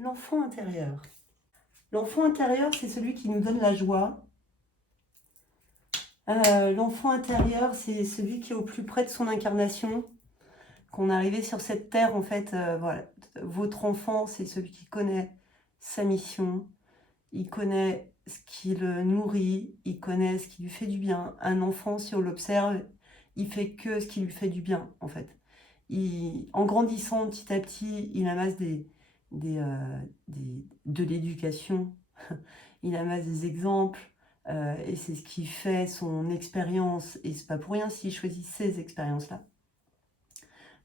L'enfant intérieur. L'enfant intérieur, c'est celui qui nous donne la joie. L'enfant intérieur, c'est celui qui est au plus près de son incarnation. Qu'on est arrivé sur cette terre, en fait, voilà. Votre enfant, c'est celui qui connaît sa mission. Il connaît ce qui le nourrit. Il connaît ce qui lui fait du bien. Un enfant, si on l'observe, il fait que ce qui lui fait du bien, en fait. En grandissant petit à petit, il amasse de l'éducation, il amasse des exemples, et c'est ce qui fait son expérience, et c'est pas pour rien s'il choisit ces expériences-là.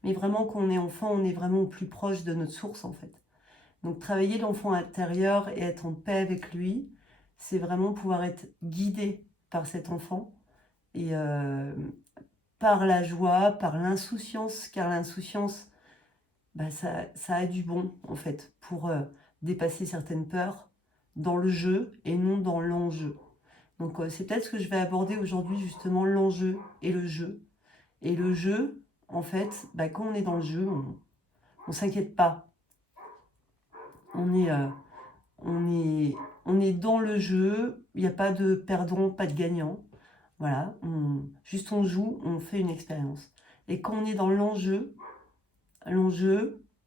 Mais vraiment, quand on est enfant, on est vraiment au plus proche de notre source, en fait. Donc travailler l'enfant intérieur et être en paix avec lui, c'est vraiment pouvoir être guidé par cet enfant, et par la joie, par l'insouciance, car l'insouciance, bah, ça a du bon, en fait, pour dépasser certaines peurs dans le jeu et non dans l'enjeu. Donc c'est peut-être ce que je vais aborder aujourd'hui, justement, l'enjeu et le jeu. Et le jeu, en fait, bah, quand on est dans le jeu, on ne s'inquiète pas. On est, on est, on est dans le jeu, il n'y a pas de perdant, pas de gagnant. Voilà, juste on joue, on fait une expérience. Et quand on est dans l'enjeu,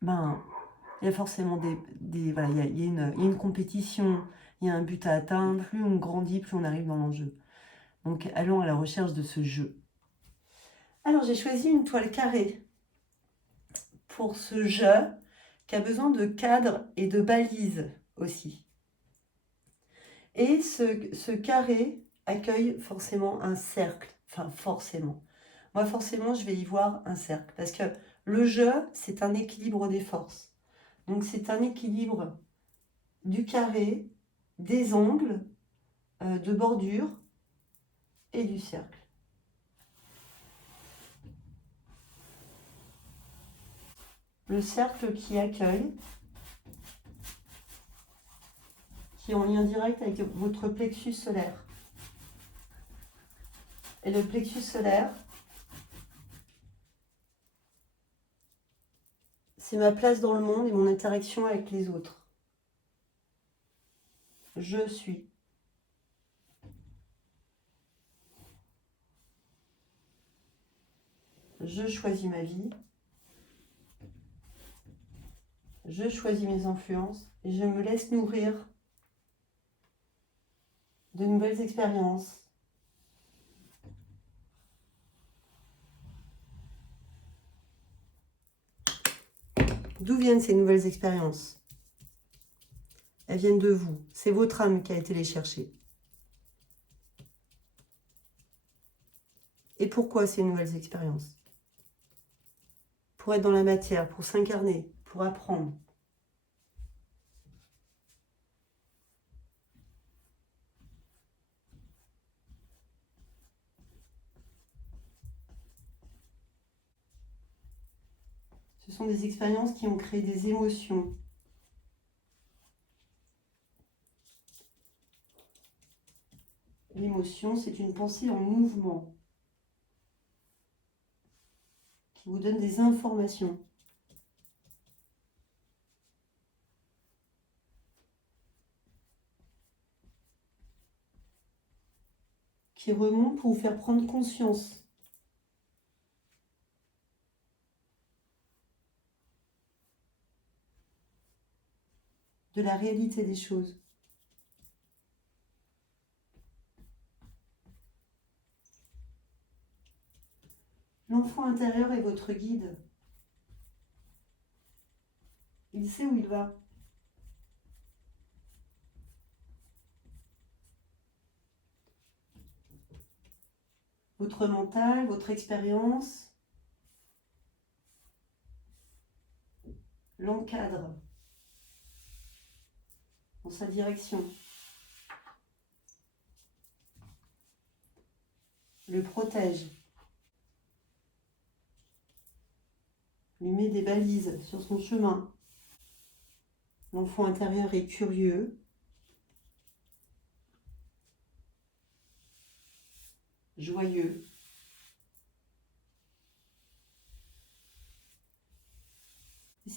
ben, il y a forcément voilà, il y a une compétition, il y a un but à atteindre. Plus on grandit, plus on arrive dans l'enjeu. Donc allons à la recherche de ce jeu. Alors j'ai choisi une toile carrée pour ce jeu qui a besoin de cadre et de balises aussi. Et ce carré accueille forcément un cercle. Enfin, forcément. Moi, forcément, je vais y voir un cercle. Parce que le jeu, c'est un équilibre des forces. Donc, c'est un équilibre du carré, des angles, de bordure et du cercle. Le cercle qui accueille, qui est en lien direct avec votre plexus solaire. Et le plexus solaire, c'est ma place dans le monde et mon interaction avec les autres. Je suis. Je choisis ma vie. Je choisis mes influences et je me laisse nourrir de nouvelles expériences. D'où viennent ces nouvelles expériences? Elles viennent de vous. C'est votre âme qui a été les chercher. Et pourquoi ces nouvelles expériences? Pour être dans la matière, pour s'incarner, pour apprendre. Ce sont des expériences qui ont créé des émotions. L'émotion, c'est une pensée en mouvement qui vous donne des informations. Qui remontent pour vous faire prendre conscience. De la réalité des choses. L'enfant intérieur est votre guide. Il sait où il va. Votre mental, votre expérience l'encadre dans sa direction. Le protège. Lui met des balises sur son chemin. L'enfant intérieur est curieux. Joyeux.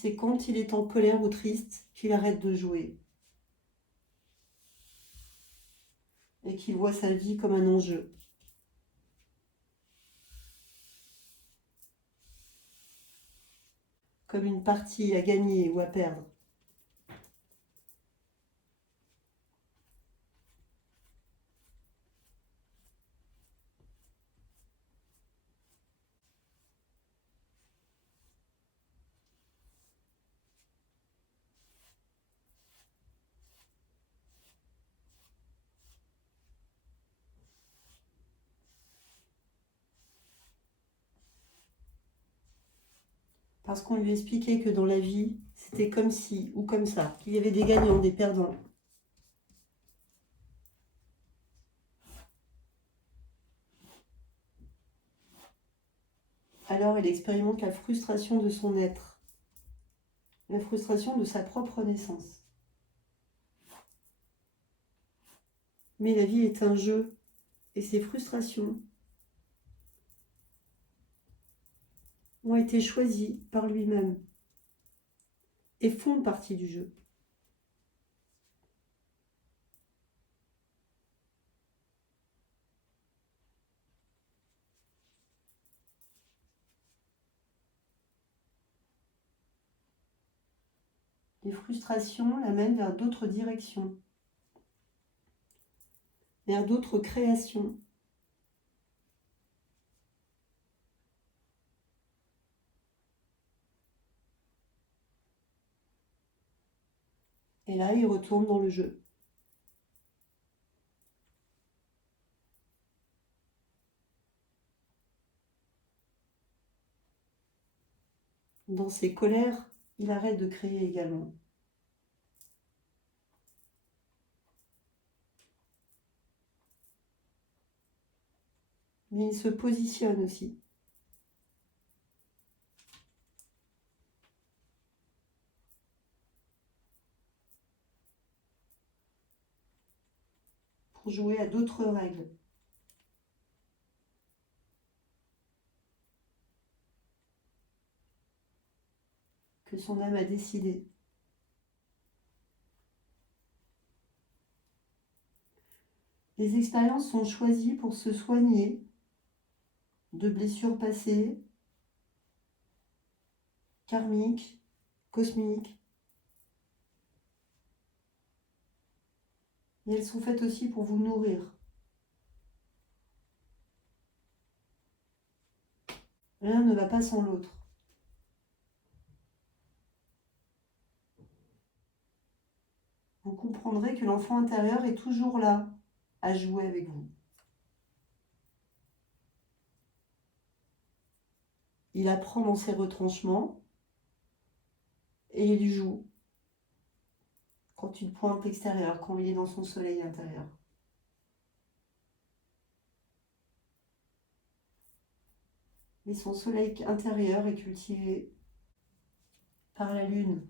c'est quand il est en colère ou triste qu'il arrête de jouer et qu'il voit sa vie comme un enjeu. Comme une partie à gagner ou à perdre. Parce qu'on lui expliquait que dans la vie, c'était comme ci ou comme ça, qu'il y avait des gagnants, des perdants. Alors il expérimente la frustration de son être, la frustration de sa propre naissance. Mais la vie est un jeu, et ces frustrations ont été choisies par lui-même et font partie du jeu. Les frustrations l'amènent vers d'autres directions, vers d'autres créations. Et là, il retourne dans le jeu. Dans ses colères, il arrête de créer également. Mais il se positionne aussi. Pour jouer à d'autres règles. Que son âme a décidé. Les expériences sont choisies pour se soigner de blessures passées, karmiques, cosmiques. Et elles sont faites aussi pour vous nourrir. L'un ne va pas sans l'autre. Vous comprendrez que l'enfant intérieur est toujours là à jouer avec vous. Il apprend dans ses retranchements et il joue quand il pointe l'extérieur, quand il est dans son soleil intérieur. Et son soleil intérieur est cultivé par la lune.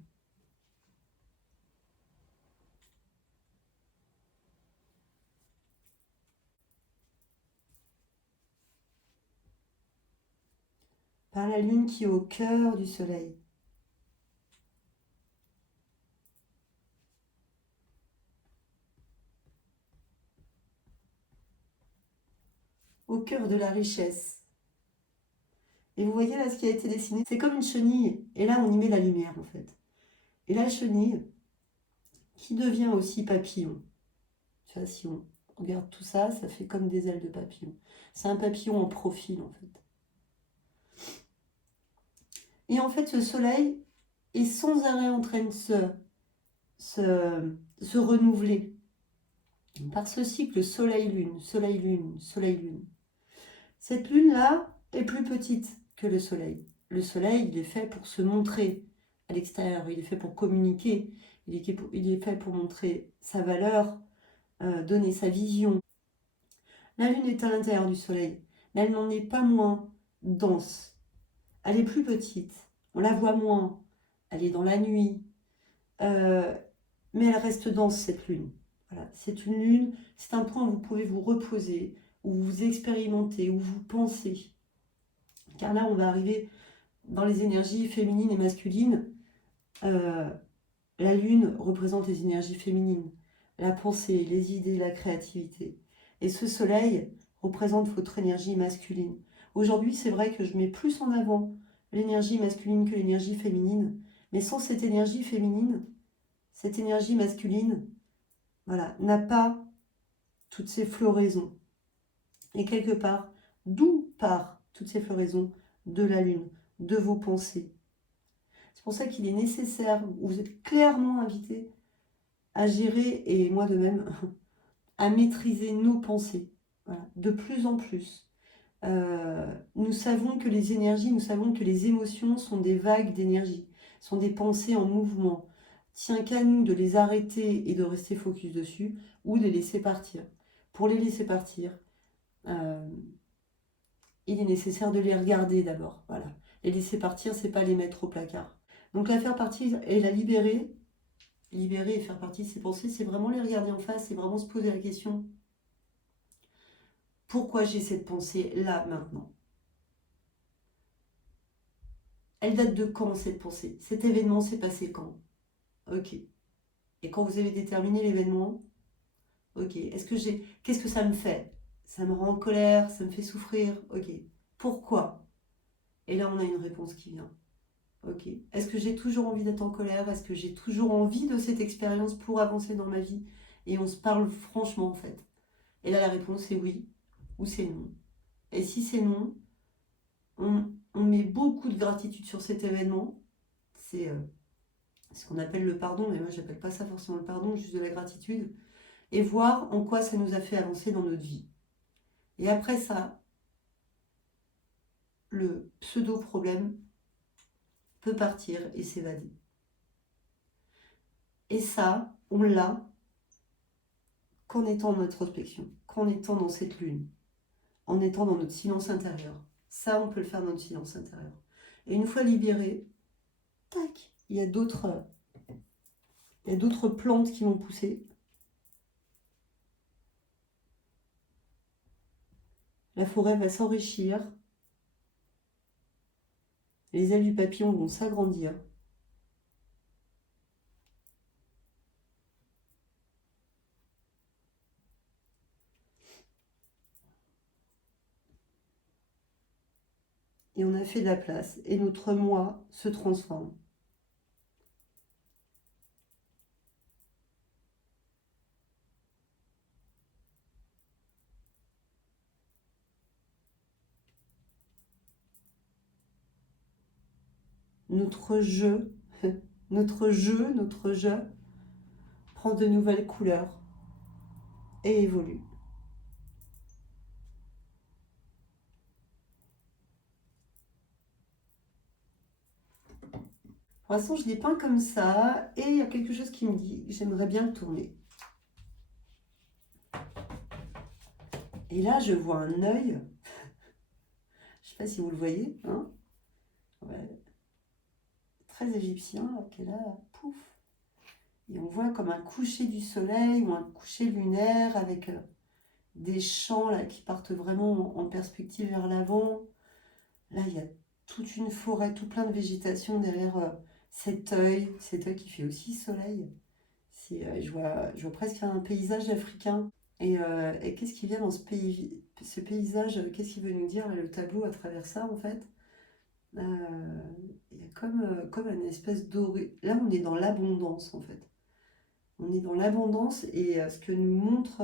Par la lune qui est au cœur du soleil. Au cœur de la richesse. Et vous voyez là ce qui a été dessiné, c'est comme une chenille. Et là, on y met la lumière en fait. Et la chenille, qui devient aussi papillon. Tu vois, si on regarde tout ça, ça fait comme des ailes de papillon. C'est un papillon en profil en fait. Et en fait, ce soleil est sans arrêt en train de se renouveler. Par ce cycle soleil-lune, soleil-lune, soleil-lune. Cette lune-là est plus petite que le soleil. Le soleil, il est fait pour se montrer à l'extérieur, il est fait pour communiquer, il est fait pour montrer sa valeur, donner sa vision. La lune est à l'intérieur du soleil, mais elle n'en est pas moins dense. Elle est plus petite, on la voit moins, elle est dans la nuit, mais elle reste dense cette lune. Voilà. C'est une lune, c'est un point où vous pouvez vous reposer, où vous expérimentez, où vous pensez. Car là, on va arriver dans les énergies féminines et masculines. Euh, la lune représente les énergies féminines, la pensée, les idées, la créativité. Et ce soleil représente votre énergie masculine. Aujourd'hui, c'est vrai que je mets plus en avant l'énergie masculine que l'énergie féminine. Mais sans cette énergie féminine, cette énergie masculine, voilà, n'a pas toutes ces floraisons. Et quelque part, d'où part toutes ces floraisons de la lune, de vos pensées. C'est pour ça qu'il est nécessaire, vous êtes clairement invité à gérer, et moi de même, à maîtriser nos pensées, voilà, de plus en plus. Nous savons que les énergies, nous savons que les émotions sont des vagues d'énergie, sont des pensées en mouvement. Tient qu'à nous de les arrêter et de rester focus dessus, ou de les laisser partir. Pour les laisser partir, euh, il est nécessaire de les regarder d'abord. Voilà. Les laisser partir, c'est pas les mettre au placard. Donc la faire partir et la libérer, libérer et faire partie de ses pensées, c'est vraiment les regarder en face, c'est vraiment se poser la question, pourquoi j'ai cette pensée là maintenant? Elle date de quand cette pensée? Cet événement s'est passé quand? Ok. Et quand vous avez déterminé l'événement, ok. Qu'est-ce que ça me fait? Ça me rend en colère, ça me fait souffrir, ok. Pourquoi? Et là on a une réponse qui vient. Ok. Est-ce que j'ai toujours envie d'être en colère? Est-ce que j'ai toujours envie de cette expérience pour avancer dans ma vie? Et on se parle franchement en fait. Et là la réponse est oui ou c'est non. Et si c'est non, on met beaucoup de gratitude sur cet événement. C'est ce qu'on appelle le pardon, mais moi j'appelle pas ça forcément le pardon, juste de la gratitude. Et voir en quoi ça nous a fait avancer dans notre vie. Et après ça, le pseudo-problème peut partir et s'évader. Et ça, on l'a qu'en étant en introspection, qu'en étant dans cette lune, en étant dans notre silence intérieur. Ça, on peut le faire dans notre silence intérieur. Et une fois libéré, tac, il y a d'autres plantes qui vont pousser. La forêt va s'enrichir. Les ailes du papillon vont s'agrandir. Et on a fait de la place. Et notre moi se transforme. Notre notre je prend de nouvelles couleurs et évolue. Pour l'instant, je l'ai peint comme ça et il y a quelque chose qui me dit que j'aimerais bien le tourner. Et là, je vois un œil. Je ne sais pas si vous le voyez, hein, ouais, très égyptien, là, qui est là, pouf. Et on voit comme un coucher du soleil ou un coucher lunaire avec des champs là, qui partent vraiment en perspective vers l'avant. Là, il y a toute une forêt, tout plein de végétation derrière cet œil qui fait aussi soleil. Je vois presque un paysage africain. Et qu'est-ce qui vient dans ce paysage? Qu'est-ce qu'il veut nous dire, le tableau, à travers ça, en fait? Euh, il y a comme une espèce doré. Là, on est dans l'abondance, en fait. On est dans l'abondance et ce que nous montre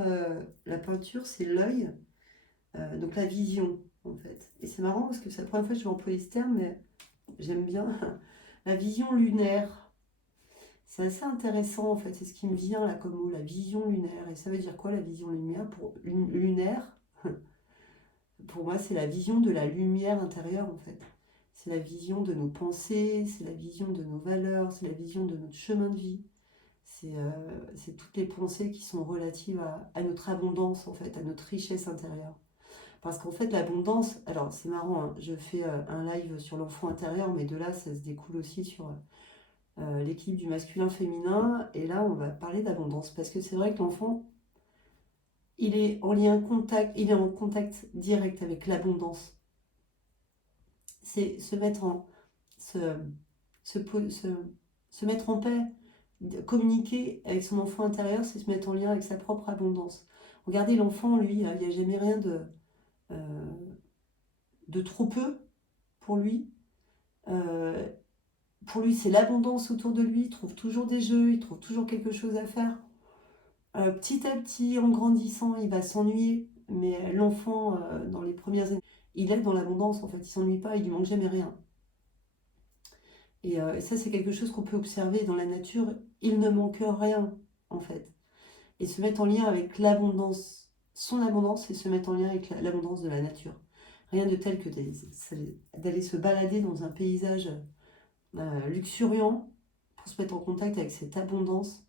la peinture, c'est l'œil, donc la vision, en fait. Et c'est marrant parce que c'est la première fois que je vais employer ce terme, mais j'aime bien. La vision lunaire. C'est assez intéressant, en fait. C'est ce qui me vient là comme mot, la vision lunaire. Et ça veut dire quoi, la vision lunaire? Lunaire, pour moi, c'est la vision de la lumière intérieure, en fait. C'est la vision de nos pensées, c'est la vision de nos valeurs, c'est la vision de notre chemin de vie. C'est toutes les pensées qui sont relatives à notre abondance, en fait, à notre richesse intérieure. Parce qu'en fait, l'abondance, alors c'est marrant, hein, je fais un live sur l'enfant intérieur, mais de là, ça se découle aussi sur l'équilibre du masculin-féminin. Et là, on va parler d'abondance. Parce que c'est vrai que l'enfant, il est en contact direct avec l'abondance. C'est se mettre en... se, se, po- se, Se mettre en paix, communiquer avec son enfant intérieur, c'est se mettre en lien avec sa propre abondance. Regardez l'enfant, lui, il n'y a jamais rien euh, de trop peu pour lui. Euh, pour lui, c'est l'abondance autour de lui. Il trouve toujours des jeux, il trouve toujours quelque chose à faire. Petit à petit, en grandissant, il va s'ennuyer. Mais l'enfant, dans les premières années, il est dans l'abondance, en fait. Il s'ennuie pas, il lui manque jamais rien. Et ça, c'est quelque chose qu'on peut observer dans la nature. Il ne manque rien, en fait. Et se mettre en lien avec l'abondance, son abondance, et se mettre en lien avec l'abondance de la nature. Rien de tel que d'aller se balader dans un paysage luxuriant pour se mettre en contact avec cette abondance.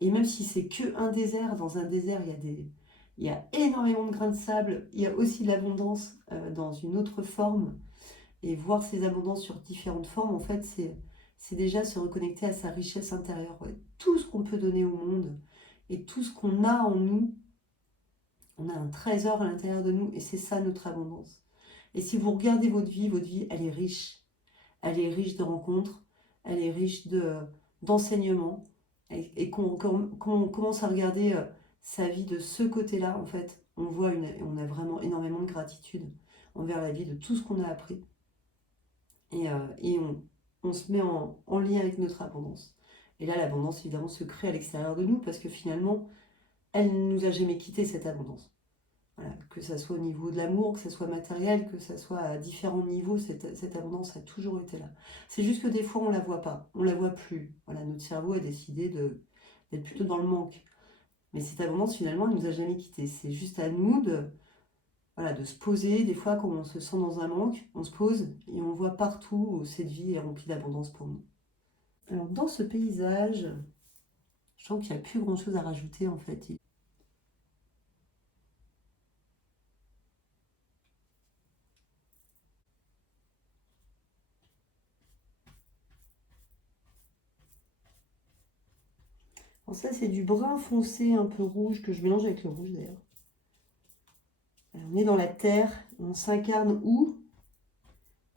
Et même si c'est que un désert, dans un désert, il y a énormément de grains de sable, il y a aussi de l'abondance dans une autre forme. Et voir ces abondances sur différentes formes, en fait, c'est déjà se reconnecter à sa richesse intérieure. Ouais. Tout ce qu'on peut donner au monde et tout ce qu'on a en nous, on a un trésor à l'intérieur de nous et c'est ça notre abondance. Et si vous regardez votre vie, elle est riche. Elle est riche de rencontres, elle est riche d'enseignements. Et qu'on commence à regarder sa vie de ce côté-là, en fait, on a vraiment énormément de gratitude envers la vie, de tout ce qu'on a appris. Et on se met en lien avec notre abondance. Et là, l'abondance, évidemment, se crée à l'extérieur de nous parce que finalement, elle ne nous a jamais quitté, cette abondance. Voilà, que ça soit au niveau de l'amour, que ça soit matériel, que ça soit à différents niveaux, cette abondance a toujours été là. C'est juste que des fois, on ne la voit pas, on ne la voit plus. Voilà, notre cerveau a décidé d'être plutôt dans le manque. Mais cette abondance, finalement, elle ne nous a jamais quittés. C'est juste à nous voilà, de se poser. Des fois, quand on se sent dans un manque, on se pose et on voit partout où cette vie est remplie d'abondance pour nous. Alors, dans ce paysage, je sens qu'il n'y a plus grand-chose à rajouter, en fait. Alors ça, c'est du brun foncé un peu rouge que je mélange avec le rouge, d'ailleurs. On est dans la Terre, on s'incarne où?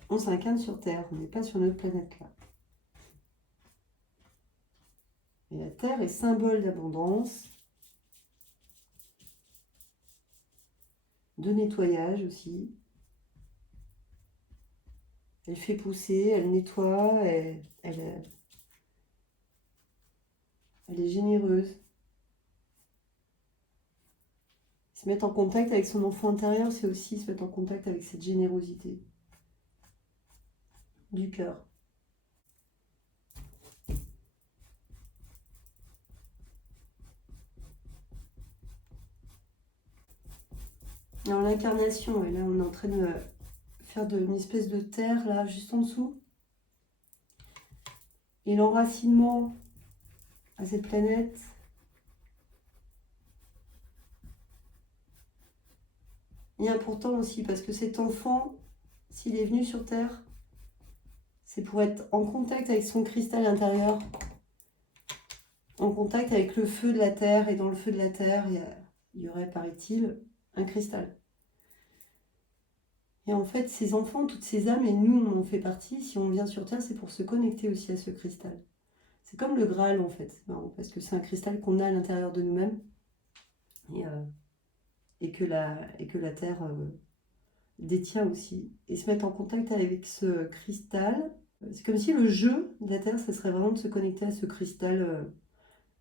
On s'incarne sur Terre, on n'est pas sur notre planète là. Et la Terre est symbole d'abondance, de nettoyage aussi. Elle fait pousser, elle nettoie, elle est généreuse. Se mettre en contact avec son enfant intérieur, c'est aussi se mettre en contact avec cette générosité du cœur. Alors l'incarnation, et là on est en train de faire une espèce de terre là, juste en dessous. Et l'enracinement à cette planète. Et important aussi, parce que cet enfant, s'il est venu sur Terre, c'est pour être en contact avec son cristal intérieur, en contact avec le feu de la Terre. Et dans le feu de la Terre, il y aurait, paraît-il, un cristal. Et en fait, ces enfants, toutes ces âmes, et nous, on en fait partie, si on vient sur Terre, c'est pour se connecter aussi à ce cristal. C'est comme le Graal, en fait, parce que c'est un cristal qu'on a à l'intérieur de nous-mêmes, et que la Terre détient aussi. Et se mettre en contact avec ce cristal, c'est comme si le jeu de la Terre, ce serait vraiment de se connecter à ce cristal,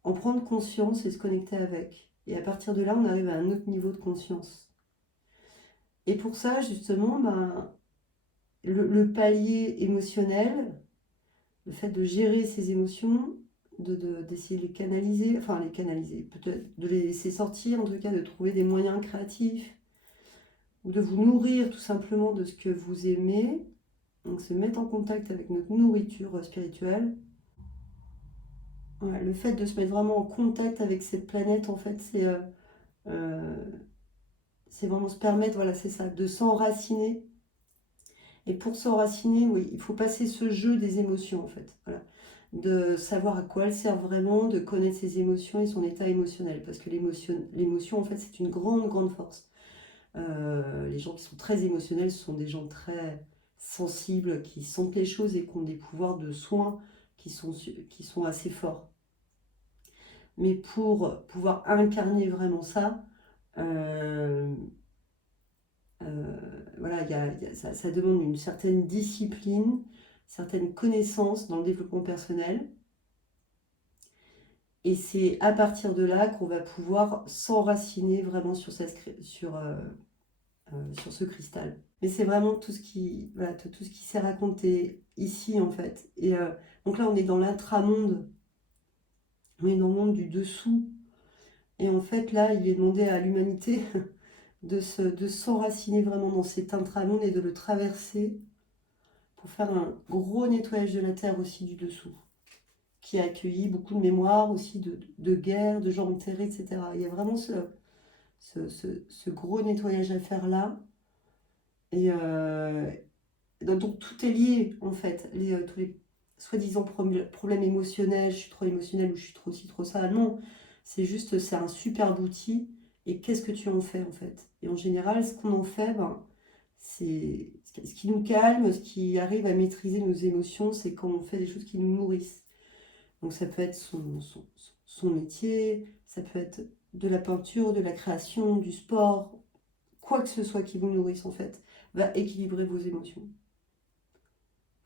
en prendre conscience et se connecter avec. Et à partir de là, on arrive à un autre niveau de conscience. Et pour ça, justement, le palier émotionnel, le fait de gérer ses émotions, d'essayer de les canaliser, enfin les canaliser, peut-être de les laisser sortir, en tout cas de trouver des moyens créatifs, ou de vous nourrir tout simplement de ce que vous aimez, donc se mettre en contact avec notre nourriture spirituelle. Ouais, le fait de se mettre vraiment en contact avec cette planète, en fait, euh, c'est vraiment se permettre, voilà, c'est ça, de s'enraciner. Et pour s'enraciner, oui, il faut passer ce jeu des émotions, en fait. Voilà. De savoir à quoi elles servent vraiment, de connaître ses émotions et son état émotionnel. Parce que l'émotion, en fait, c'est une grande, grande force. Les gens qui sont très émotionnels sont des gens très sensibles, qui sentent les choses et qui ont des pouvoirs de soins qui sont assez forts. Mais pour pouvoir incarner vraiment ça, voilà, ça demande une certaine discipline, certaines connaissances dans le développement personnel. Et c'est à partir de là qu'on va pouvoir s'enraciner vraiment sur ce cristal. Mais c'est vraiment tout ce qui, voilà, tout ce qui s'est raconté ici, en fait. Et donc là, on est dans l'intramonde, on est dans le monde du dessous. Et en fait, là, il est demandé à l'humanité de s'enraciner vraiment dans cet intramonde et de le traverser pour faire un gros nettoyage de la terre aussi du dessous, qui a accueilli beaucoup de mémoires aussi de guerres, de gens enterrés, etc. Il y a vraiment ce gros nettoyage à faire là. Et donc tout est lié en fait. Tous les soi-disant problèmes émotionnels, je suis trop émotionnelle ou je suis trop ci, trop ça. Non, c'est juste, c'est un superbe outil. Et qu'est-ce que tu en fais en fait? Et en général, ce qu'on en fait, ben, c'est ce qui nous calme, ce qui arrive à maîtriser nos émotions, c'est quand on fait des choses qui nous nourrissent. Donc ça peut être son métier, ça peut être de la peinture, de la création, du sport, quoi que ce soit qui vous nourrisse en fait, va équilibrer vos émotions.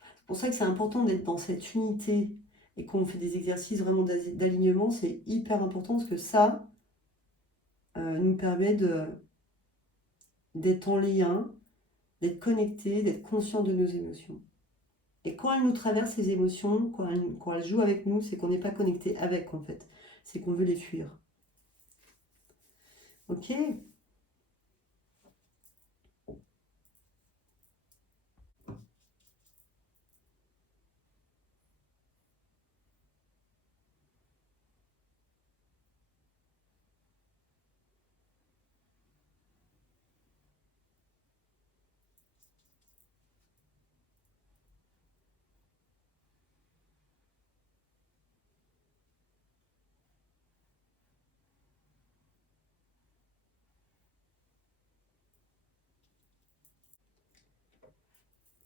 C'est pour ça que c'est important d'être dans cette unité et qu'on fait des exercices vraiment d'alignement, c'est hyper important parce que ça nous permet d'être en lien, d'être connecté, d'être conscient de nos émotions. Et quand elles nous traversent, ces émotions, quand elles jouent avec nous, c'est qu'on n'est pas connecté avec en fait, c'est qu'on veut les fuir. Ok?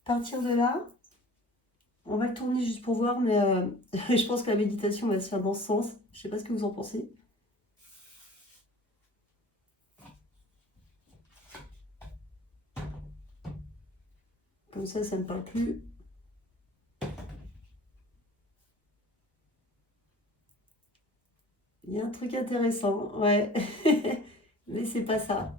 À partir de là, on va le tourner juste pour voir, mais je pense que la méditation va se faire dans ce sens. Je ne sais pas ce que vous en pensez. Comme ça ne parle plus. Il y a un truc intéressant, ouais. Mais c'est pas ça.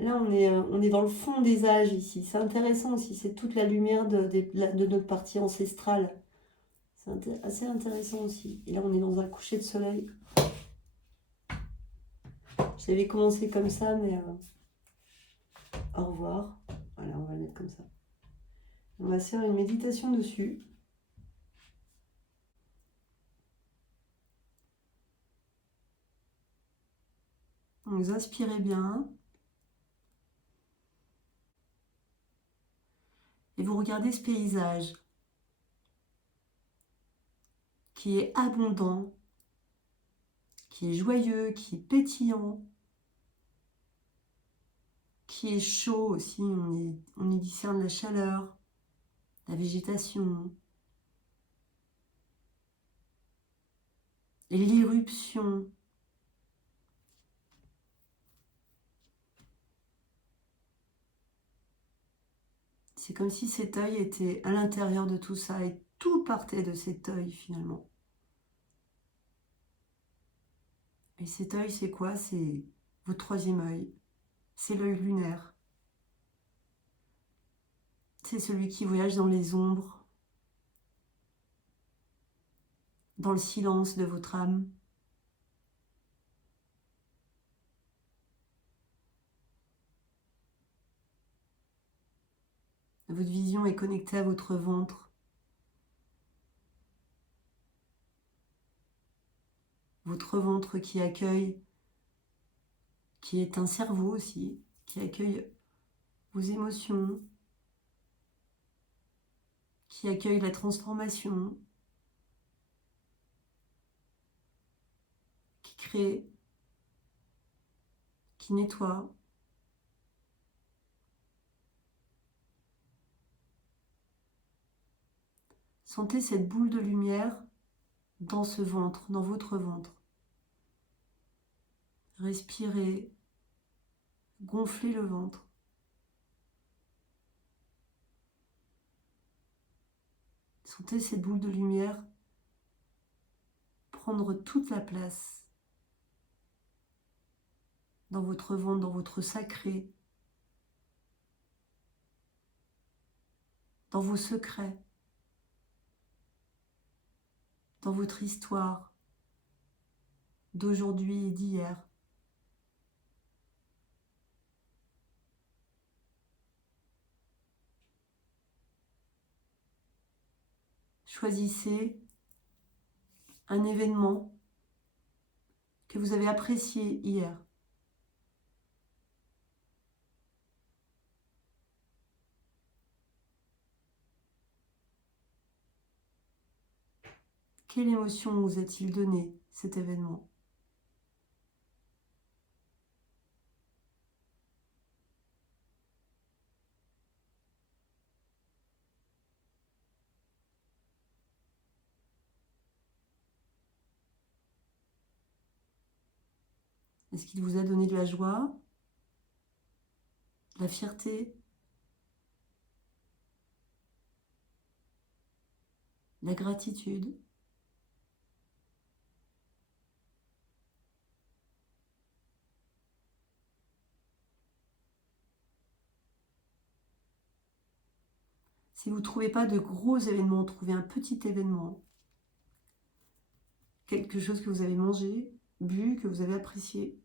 Là, on est dans le fond des âges ici. C'est intéressant aussi. C'est toute la lumière de notre partie ancestrale. C'est assez intéressant aussi. Et là, on est dans un coucher de soleil. J'avais commencé comme ça, mais au revoir. Voilà, on va le mettre comme ça. On va faire une méditation dessus. Vous inspirez bien. Et vous regardez ce paysage qui est abondant, qui est joyeux, qui est pétillant, qui est chaud aussi. On y discerne la chaleur, la végétation, et l'irruption. C'est comme si cet œil était à l'intérieur de tout ça et tout partait de cet œil finalement. Et cet œil, c'est quoi? C'est votre troisième œil. C'est l'œil lunaire. C'est celui qui voyage dans les ombres, dans le silence de votre âme. Votre vision est connectée à votre ventre. Votre ventre qui accueille, qui est un cerveau aussi, qui accueille vos émotions, qui accueille la transformation, qui crée, qui nettoie. Sentez cette boule de lumière dans ce ventre, dans votre ventre. Respirez, gonflez le ventre. Sentez cette boule de lumière prendre toute la place dans votre ventre, dans votre sacré, dans vos secrets, dans votre histoire d'aujourd'hui et d'hier. Choisissez un événement que vous avez apprécié hier. Quelle émotion vous a-t-il donné cet événement? Est-ce qu'il vous a donné de la joie, de la fierté, de la gratitude? Si vous ne trouvez pas de gros événements, trouvez un petit événement. Quelque chose que vous avez mangé, bu, que vous avez apprécié.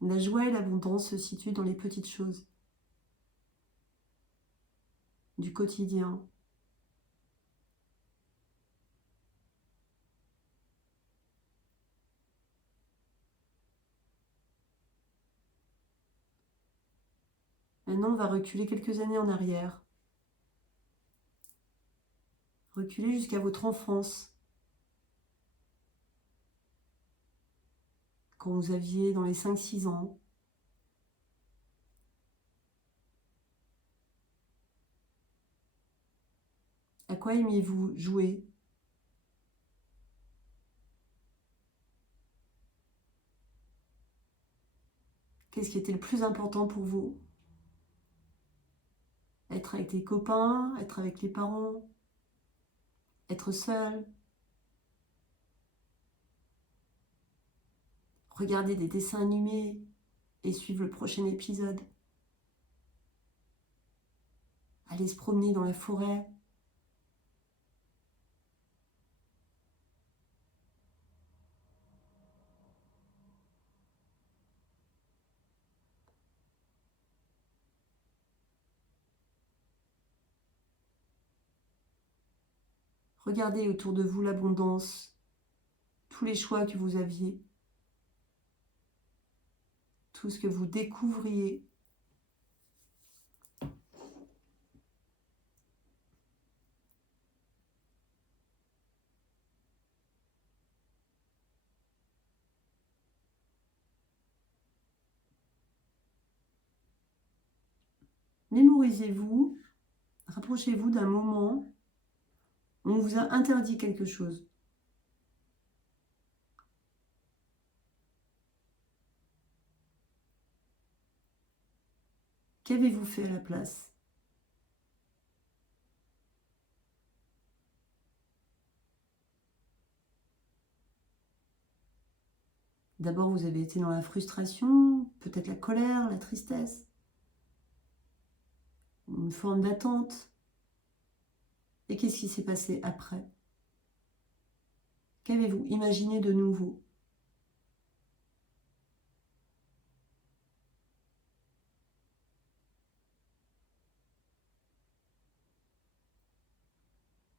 La joie et l'abondance se situent dans les petites choses du quotidien. Maintenant, on va reculer quelques années en arrière. Reculer jusqu'à votre enfance. Quand vous aviez dans les 5-6 ans. À quoi aimiez-vous jouer? Qu'est-ce qui était le plus important pour vous? Être avec les copains, être avec les parents, être seul, regarder des dessins animés et suivre le prochain épisode, aller se promener dans la forêt. Regardez autour de vous l'abondance, tous les choix que vous aviez, tout ce que vous découvriez. Mémorisez-vous, rapprochez-vous d'un moment où on vous a interdit quelque chose. Qu'avez-vous fait à la place? D'abord, vous avez été dans la frustration, peut-être la colère, la tristesse, une forme d'attente. Et qu'est-ce qui s'est passé après? Qu'avez-vous imaginé de nouveau?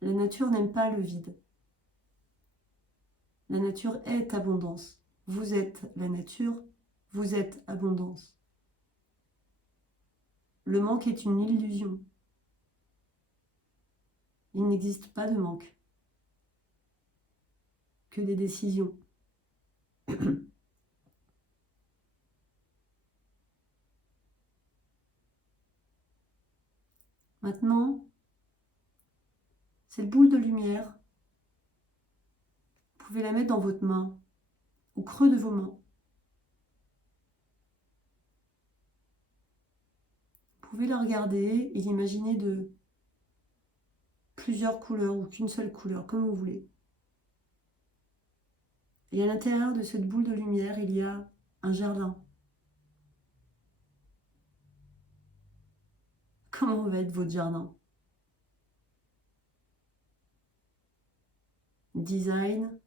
La nature n'aime pas le vide. La nature est abondance. Vous êtes la nature, vous êtes abondance. Le manque est une illusion. Il n'existe pas de manque, que des décisions. Maintenant, cette boule de lumière, vous pouvez la mettre dans votre main, au creux de vos mains. Vous pouvez la regarder et l'imaginer de plusieurs couleurs ou qu'une seule couleur, comme vous voulez. Et à l'intérieur de cette boule de lumière, il y a un jardin. Comment va être votre jardin? Design,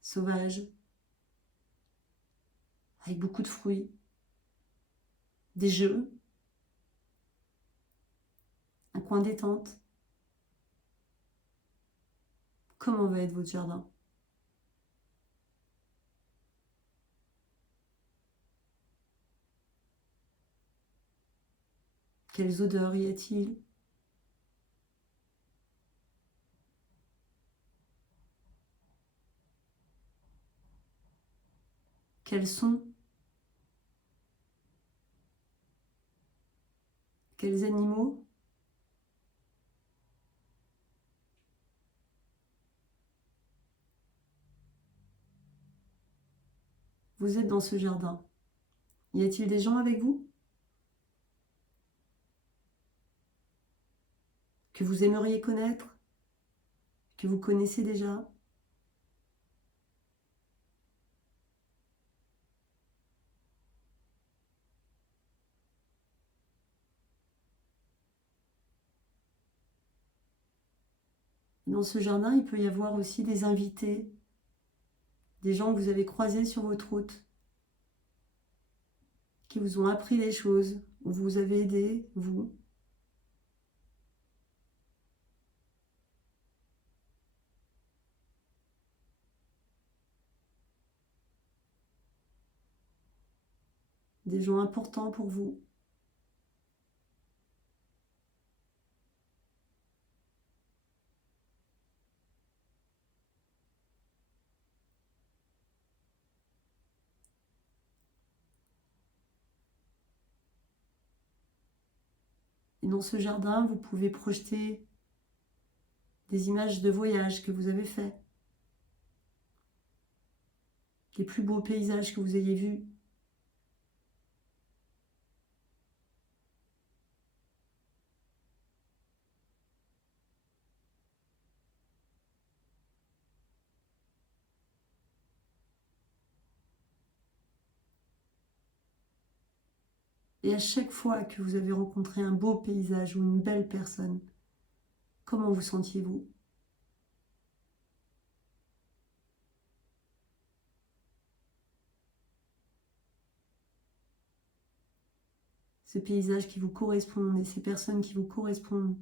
sauvage, avec beaucoup de fruits, des jeux, un coin détente. Comment va être votre jardin? Quelles odeurs y a-t-il? Quels sons? Quels animaux? Vous êtes dans ce jardin. Y a-t-il des gens avec vous que vous aimeriez connaître, que vous connaissez déjà? Dans ce jardin, il peut y avoir aussi des invités, des gens que vous avez croisés sur votre route, qui vous ont appris des choses, ou vous avez aidé, vous. Des gens importants pour vous. Et dans ce jardin, vous pouvez projeter des images de voyages que vous avez faits, les plus beaux paysages que vous ayez vus. Et à chaque fois que vous avez rencontré un beau paysage ou une belle personne, comment vous sentiez-vous? Ce paysage qui vous correspond et ces personnes qui vous correspondent.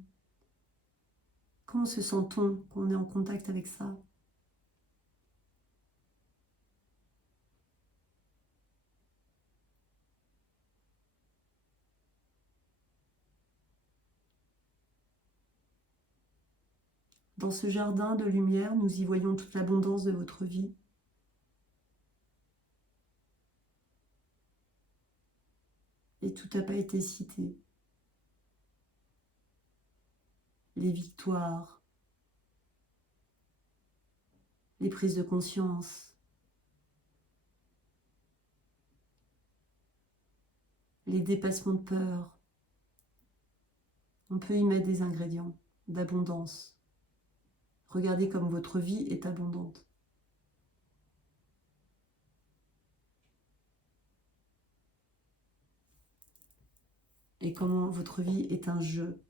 Comment se sent-on quand on est en contact avec ça? Dans ce jardin de lumière, nous y voyons toute l'abondance de votre vie. Et tout n'a pas été cité. Les victoires, les prises de conscience, les dépassements de peur. On peut y mettre des ingrédients d'abondance. Regardez comme votre vie est abondante. Et comment votre vie est un jeu.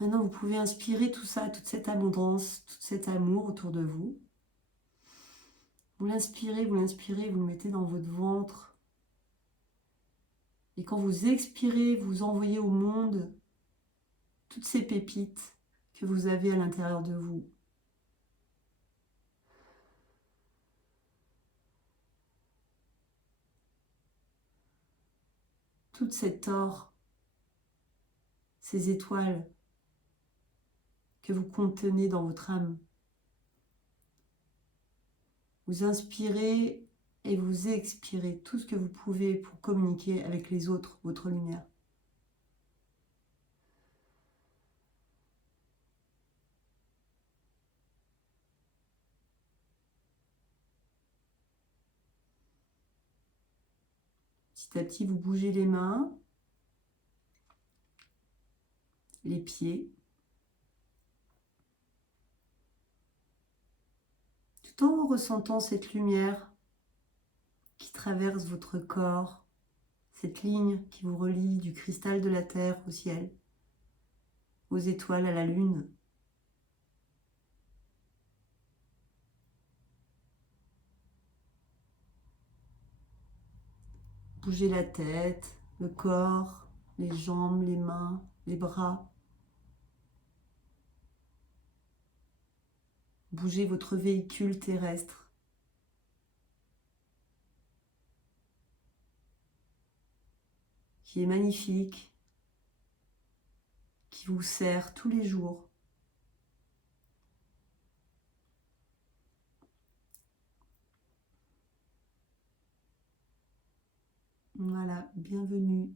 Maintenant, vous pouvez inspirer tout ça, toute cette abondance, tout cet amour autour de vous. Vous l'inspirez, vous l'inspirez, vous le mettez dans votre ventre. Et quand vous expirez, vous envoyez au monde toutes ces pépites que vous avez à l'intérieur de vous. Toute cette or, ces étoiles que vous contenez dans votre âme. Vous inspirez Et vous expirez tout ce que vous pouvez pour communiquer avec les autres, votre lumière. Petit à petit, vous bougez les mains, les pieds, tout en ressentant cette lumière qui traverse votre corps, cette ligne qui vous relie du cristal de la terre au ciel, aux étoiles, à la lune. Bougez la tête, le corps, les jambes, les mains, les bras. Bougez votre véhicule terrestre. Qui est magnifique, qui vous sert tous les jours. Voilà, bienvenue.